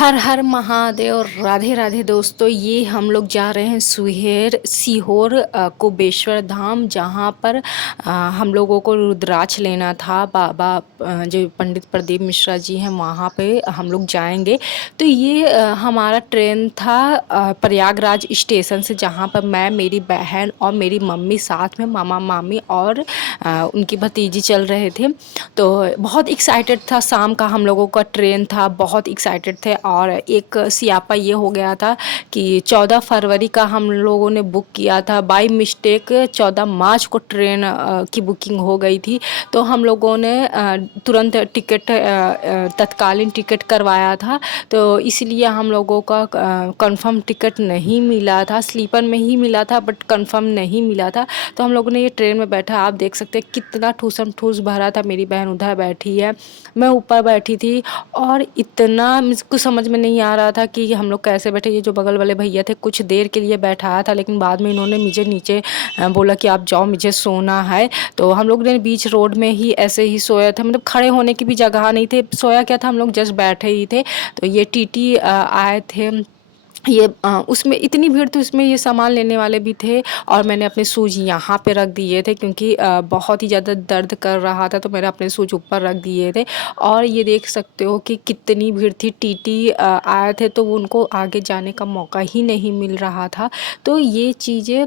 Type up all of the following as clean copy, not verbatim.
हर हर महादेव, राधे राधे दोस्तों। ये हम लोग जा रहे हैं सीहोर कुबेश्वर धाम, जहाँ पर हम लोगों को रुद्राक्ष लेना था। बाबा जो पंडित प्रदीप मिश्रा जी हैं, वहाँ पे हम लोग जाएंगे। तो ये हमारा ट्रेन था प्रयागराज स्टेशन से, जहाँ पर मैं, मेरी बहन और मेरी मम्मी साथ में, मामा मामी और उनकी भतीजी चल रहे थे। तो बहुत एक्साइटेड था। शाम का हम लोगों का ट्रेन था, बहुत एक्साइटेड थे। और एक सियापा ये हो गया था कि 14 फरवरी का हम लोगों ने बुक किया था, बाय मिस्टेक 14 मार्च को ट्रेन की बुकिंग हो गई थी। तो हम लोगों ने तुरंत टिकट तत्कालीन टिकट करवाया था। तो इसलिए हम लोगों का कंफर्म टिकट नहीं मिला था, स्लीपर में ही मिला था बट कंफर्म नहीं मिला था। तो हम लोगों ने ये ट्रेन में बैठा, आप देख सकते हैं कितना ठूसम ठूस भरा था। मेरी बहन उधर बैठी है, मैं ऊपर बैठी थी, और इतना मुझको समझ में नहीं आ रहा था कि हम लोग कैसे बैठे। ये जो बगल वाले भैया थे, कुछ देर के लिए बैठाया था, लेकिन बाद में इन्होंने मुझे नीचे बोला कि आप जाओ, मुझे सोना है। तो हम लोग ने बीच रोड में ही ऐसे ही सोया था, मतलब खड़े होने की भी जगह नहीं थे। सोया क्या था, हम लोग जस्ट बैठे ही थे। तो ये टीटी आए थे। ये उसमें इतनी भीड़ थी, उसमें ये सामान लेने वाले भी थे, और मैंने अपने शूज यहाँ पे रख दिए थे क्योंकि बहुत ही ज़्यादा दर्द कर रहा था। तो मैंने अपने शूज ऊपर रख दिए थे। और ये देख सकते हो कि कितनी भीड़ थी। टीटी आए थे तो उनको आगे जाने का मौका ही नहीं मिल रहा था। तो ये चीज़ें,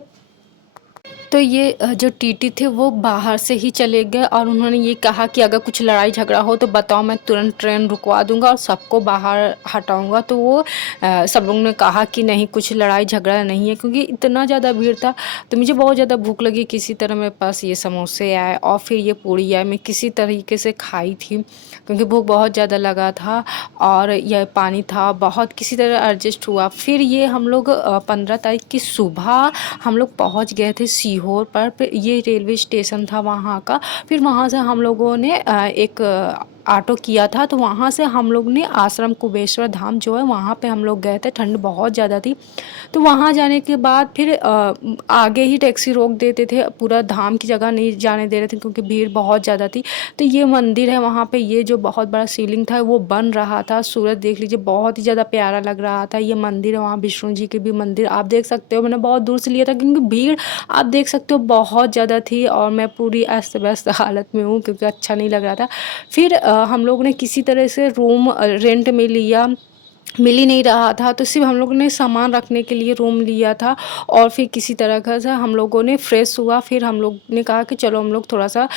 तो ये जो टीटी थे वो बाहर से ही चले गए, और उन्होंने ये कहा कि अगर कुछ लड़ाई झगड़ा हो तो बताओ, मैं तुरंत ट्रेन रुकवा दूंगा और सबको बाहर हटाऊंगा। तो वो सब लोगों ने कहा कि नहीं, कुछ लड़ाई झगड़ा नहीं है, क्योंकि इतना ज़्यादा भीड़ था। तो मुझे बहुत ज़्यादा भूख लगी, किसी तरह मेरे पास ये समोसे आए और फिर ये पूड़ी आए, मैं किसी तरीके से खाई थी क्योंकि भूख बहुत ज़्यादा लगा था। और यह पानी था, बहुत किसी तरह एडजस्ट हुआ। फिर ये हम लोग 15 तारीख की सुबह हम लोग पहुंच गए थे सीहोर पर ये रेलवे स्टेशन था वहाँ का। फिर वहाँ से हम लोगों ने एक ऑटो किया था। तो वहाँ से हम लोग ने आश्रम कुबेश्वर धाम जो है वहाँ पे हम लोग गए थे। ठंड बहुत ज़्यादा थी, तो वहाँ जाने के बाद फिर आगे ही टैक्सी रोक देते थे, पूरा धाम की जगह नहीं जाने दे रहे थे क्योंकि भीड़ बहुत ज़्यादा थी। तो ये मंदिर है, वहाँ पे ये जो बहुत बड़ा शिवलिंग था वो बन रहा था। सूरज देख लीजिए, बहुत ही ज़्यादा प्यारा लग रहा था। ये मंदिर है, वहाँ विष्णु जी के भी मंदिर आप देख सकते हो। मैंने बहुत दूर से लिया था क्योंकि भीड़ आप देख सकते हो बहुत ज़्यादा थी, और मैं पूरी अस्त व्यस्त हालत में हूँ क्योंकि अच्छा नहीं लग रहा था। फिर हम लोग ने किसी तरह से रूम रेंट में लिया, मिल ही नहीं रहा था। तो सिर्फ हम लोगों ने सामान रखने के लिए रूम लिया था, और फिर किसी तरह का से हम लोगों ने फ्रेश हुआ। फिर हम लोग ने कहा कि चलो हम लोग थोड़ा सा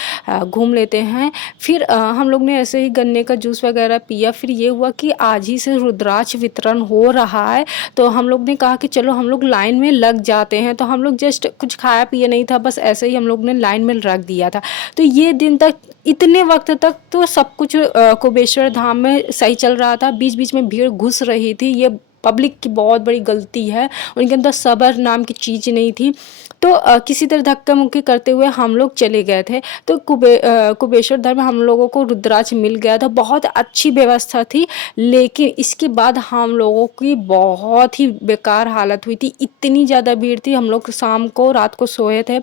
घूम लेते हैं। फिर हम लोग ने ऐसे ही गन्ने का जूस वगैरह पिया। फिर ये हुआ कि आज ही से रुद्राक्ष वितरण हो रहा है, तो हम लोग ने कहा कि चलो हम लोग लाइन में लग जाते हैं। तो हम लोग जस्ट कुछ खाया पिया नहीं था, बस ऐसे ही हम लोग ने लाइन में रख दिया था। तो ये दिन तक, इतने वक्त तक तो सब कुछ कुबेश्वर धाम में सही चल रहा था। बीच बीच में भीड़ घुस रही थी, ये पब्लिक की बहुत बड़ी गलती है, उनके अंदर सब्र नाम की चीज़ नहीं थी। तो किसी तरह धक्का मुक्की करते हुए हम लोग चले गए थे। तो कुबेश्वर धाम में हम लोगों को रुद्राक्ष मिल गया था, बहुत अच्छी व्यवस्था थी। लेकिन इसके बाद हम लोगों की बहुत ही बेकार हालत हुई थी, इतनी ज़्यादा भीड़ थी। हम लोग शाम को, रात को सोए थे।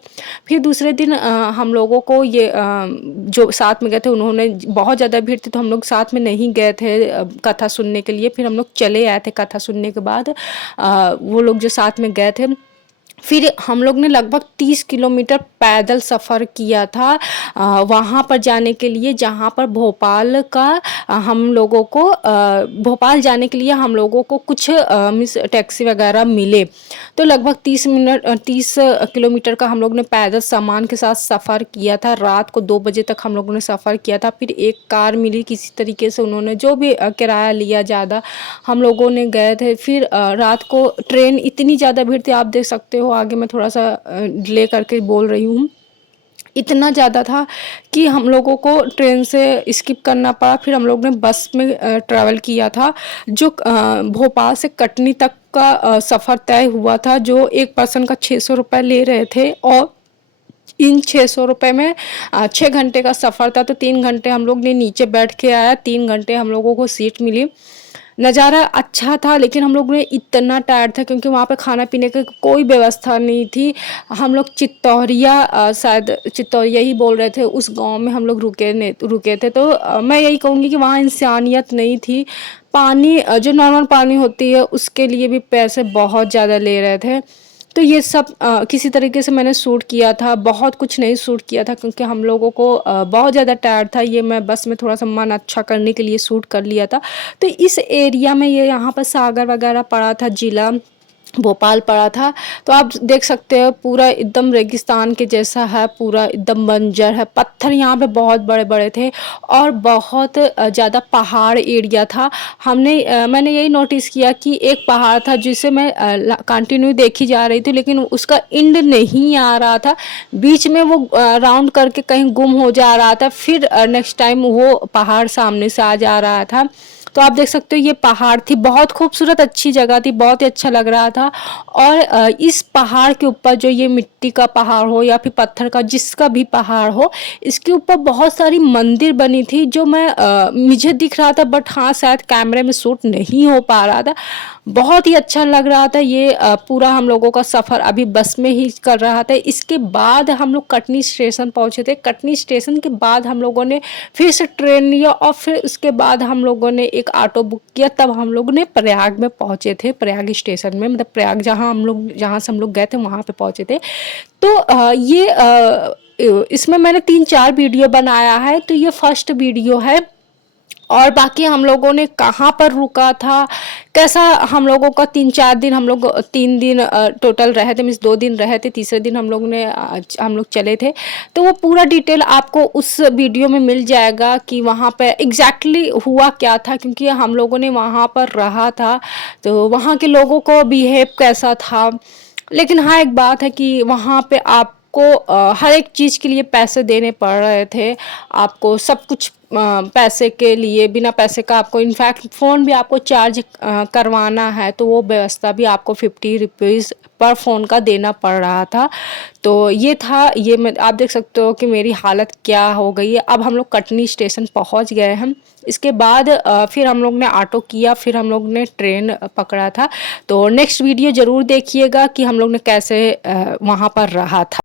फिर दूसरे दिन हम लोगों को ये जो साथ में गए थे उन्होंने, बहुत ज़्यादा भीड़ थी तो हम लोग साथ में नहीं गए थे कथा सुनने के लिए। फिर हम लोग चले आए थे कथा सुनने के बाद। वो लोग जो साथ में गए थे, फिर हम लोग ने लगभग 30 किलोमीटर पैदल सफ़र किया था वहाँ पर जाने के लिए, जहाँ पर भोपाल का हम लोगों को भोपाल जाने के लिए हम लोगों को कुछ मिस टैक्सी वगैरह मिले। तो लगभग 30 किलोमीटर का हम लोग ने पैदल सामान के साथ सफ़र किया था। रात को 2 बजे तक हम लोगों ने सफ़र किया था। फिर एक कार मिली, किसी तरीके से उन्होंने जो भी किराया लिया ज़्यादा, हम लोगों ने गए थे। फिर रात को ट्रेन, इतनी ज़्यादा भीड़ थी, आप देख सकते हो। आगे मैं थोड़ा सा डिले करके बोल रही हूँ, इतना ज़्यादा था कि हम लोगों को ट्रेन से स्किप करना पड़ा। फिर हम लोग ने बस में ट्रैवल किया था, जो भोपाल से कटनी तक का सफ़र तय हुआ था, जो एक पर्सन का 600 रुपये ले रहे थे। और इन 600 रुपये में 6 घंटे का सफ़र था, तो 3 घंटे हम लोग ने नीचे बैठ के आया, 3 घंटे हम लोगों को सीट मिली। नज़ारा अच्छा था, लेकिन हम लोग ने इतना टायर्ड था क्योंकि वहाँ पे खाना पीने की कोई व्यवस्था नहीं थी। हम लोग चित्तौरिया शायद चित्तौरिया ही बोल रहे थे, उस गाँव में हम लोग रुके थे। तो मैं यही कहूँगी कि वहाँ इंसानियत नहीं थी। पानी जो नॉर्मल पानी होती है उसके लिए भी पैसे बहुत ज़्यादा ले रहे थे। तो ये सब किसी तरीके से मैंने शूट किया था, बहुत कुछ नहीं शूट किया था क्योंकि हम लोगों को बहुत ज़्यादा टायर्ड था। ये मैं बस में थोड़ा-सा मन अच्छा करने के लिए शूट कर लिया था। तो इस एरिया में ये यहाँ पर सागर वगैरह पड़ा था, जिला भोपाल पड़ा था। तो आप देख सकते हो पूरा एकदम रेगिस्तान के जैसा है, पूरा एकदम बंजर है। पत्थर यहाँ पे बहुत बड़े-बड़े थे और बहुत ज़्यादा पहाड़ एरिया था। मैंने यही नोटिस किया कि एक पहाड़ था जिसे मैं कंटिन्यू देखी जा रही थी, लेकिन उसका एंड नहीं आ रहा था। बीच में वो राउंड करके कहीं गुम हो जा रहा था, फिर नेक्स्ट टाइम वो पहाड़ सामने से आ जा रहा था। तो आप देख सकते हो ये पहाड़ थी, बहुत खूबसूरत अच्छी जगह थी, बहुत ही अच्छा लग रहा था। और इस पहाड़ के ऊपर जो ये मिट्टी का पहाड़ हो या फिर पत्थर का, जिसका भी पहाड़ हो, इसके ऊपर बहुत सारी मंदिर बनी थी जो मुझे दिख रहा था, बट हाँ शायद कैमरे में शूट नहीं हो पा रहा था। बहुत ही अच्छा लग रहा था। ये पूरा हम लोगों का सफ़र अभी बस में ही कर रहा था। इसके बाद हम लोग कटनी स्टेशन पहुँचे थे। कटनी स्टेशन के बाद हम लोगों ने फिर से ट्रेन लिया और फिर उसके बाद हम लोगों ने एक ऑटो बुक किया, तब हम लोग ने प्रयाग में पहुँचे थे, प्रयाग स्टेशन में, मतलब प्रयाग जहाँ से हम लोग गए थे वहाँ पे पहुँचे थे। तो इसमें मैंने 3-4 वीडियो बनाया है, तो ये फर्स्ट वीडियो है। और बाकी हम लोगों ने कहाँ पर रुका था, कैसा हम लोगों का 3-4 दिन, हम लोग 3 दिन टोटल रहे थे, मीन्स 2 दिन रहे थे, तीसरे दिन हम लोग चले थे। तो वो पूरा डिटेल आपको उस वीडियो में मिल जाएगा कि वहाँ पे एग्जैक्टली हुआ क्या था, क्योंकि हम लोगों ने वहाँ पर रहा था तो वहाँ के लोगों को बिहेव कैसा था। लेकिन हाँ, एक बात है कि वहाँ पे आपको हर एक चीज़ के लिए पैसे देने पड़ रहे थे। आपको सब कुछ पैसे के लिए, बिना पैसे का आपको इनफैक्ट फ़ोन भी आपको चार्ज करवाना है तो वो व्यवस्था भी आपको 50 रुपीज़ पर फ़ोन का देना पड़ रहा था। तो ये था, ये मैं आप देख सकते हो कि मेरी हालत क्या हो गई है। अब हम लोग कटनी स्टेशन पहुंच गए हैं। इसके बाद फिर हम लोग ने ऑटो किया, फिर हम लोग ने ट्रेन पकड़ा था। तो नेक्स्ट वीडियो ज़रूर देखिएगा कि हम लोग ने कैसे वहाँ पर रहा था।